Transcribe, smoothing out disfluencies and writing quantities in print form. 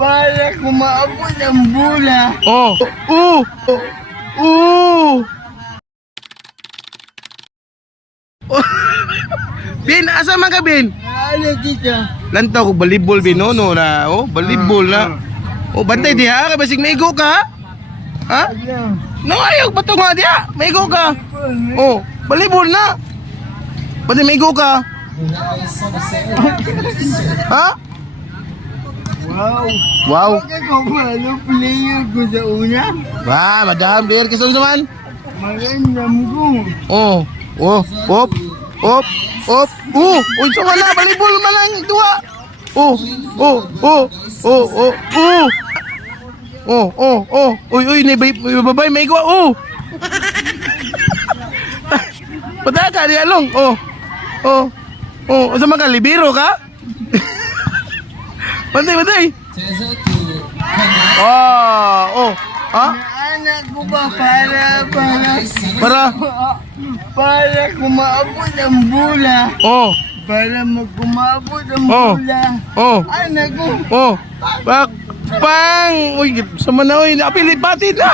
Para kumaabot ang bula. Oh. Bin, asa man ka, Bin? Ano dito? Lantaw ko volleyball, Bin, no na. Oh, volleyball na. Oh, bantay diha ka basig maigo ka. Ha? Ano? No, ayaw pa to nga diha. Maigo ka. Oh, volleyball na. Pwede maigo ka. Ha? Wow. Wow. Bakit ko paano player ko sa una? Wah, madam player kisong saman. Magandam ko. Oh, op. Uy, sama na, volleyball man lang, dua. Uy, babay, may gawa, Pata ka, di along, sama ka, libero ka? Bantay. Ha? Anak ko ba para kumaabot ang bula. Para magkumabot ang bula. Anak ko. Pang! Uy, sama na, uy, napilipatid na!